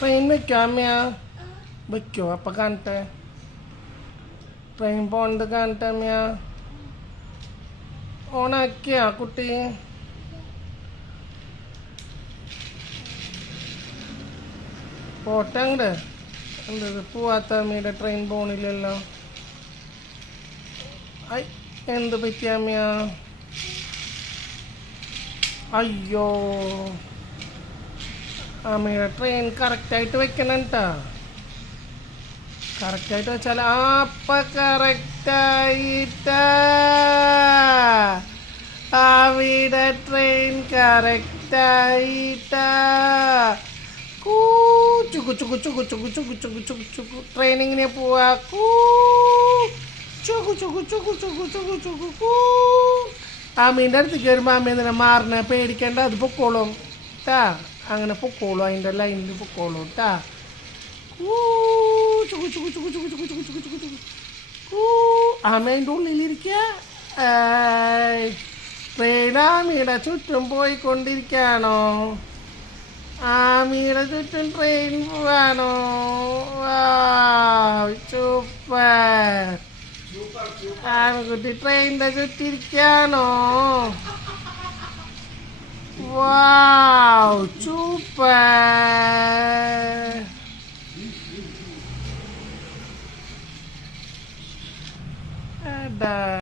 Train വെക്കോ അമ്മയാ? വെക്കോ? അപ്പം കാണട്ടെ. ട്രെയിൻ പോണത് കാണട്ടെ അമ്മയാ. ഓണാക്കിയാ കുട്ടി? പോട്ടെ അങ്ങട്. എന്തത് പോവാത്ത അമ്മയുടെ? ട്രെയിൻ പോണില്ലല്ലോ. ഐ, എന്ത് പറ്റിയ അമ്മയാ? അയ്യോ, അമ്മയുടെ ട്രെയിൻ കറക്റ്റായിട്ട് വെക്കണം കേട്ടാ. കറക്റ്റായിട്ട് വെച്ചാൽ അപ്പം കറക്റ്റായിട്ടാ. അമ്മയുടെ ട്രെയിൻ കറക്റ്റായിട്ടാ. ചുക്കു ചുക്കു ചുക്കു ചുക്കു ചുക്കു ചുക്കു ചുക്കു ചുക്കു. ട്രെയിൻ എങ്ങനെയാ പോവാ? ചുക്കു ചുക്കു ചുക്കു ചുക്കു ചുക്കു ചുക്കു. അമ്മീൻ്റെ അടുത്ത് കയറുമ്പോൾ അമ്മ എന്തിനാ മാറണേ? പേടിക്കേണ്ട, അത് പൊക്കോളും ട്ടാ. അങ്ങനെ പൊക്കോളൂ, അതിൻ്റെ ലൈനിൽ പൊക്കോളൂ ട്ടാ. ചുക്കു ചുക്കു ചുക്കു ചുക്കു ചുക്കു ചുക്കു ചുക്കു ചുക്കു ചുക്കു. അമ്മ അതിൻ്റെ ഉള്ളിലിരിക്കുക. ട്രെയിൻ ആമയുടെ ചുറ്റും പോയിക്കൊണ്ടിരിക്കുകയാണോ? ആമയുടെ ചുറ്റും ട്രെയിൻ പോവാണോ? സൂപ്പർ. ആൺകുട്ടി ട്രെയിനിൻ്റെ ചുറ്റിരിക്കുകയാണോ? വാവ്, സൂപ്പർ.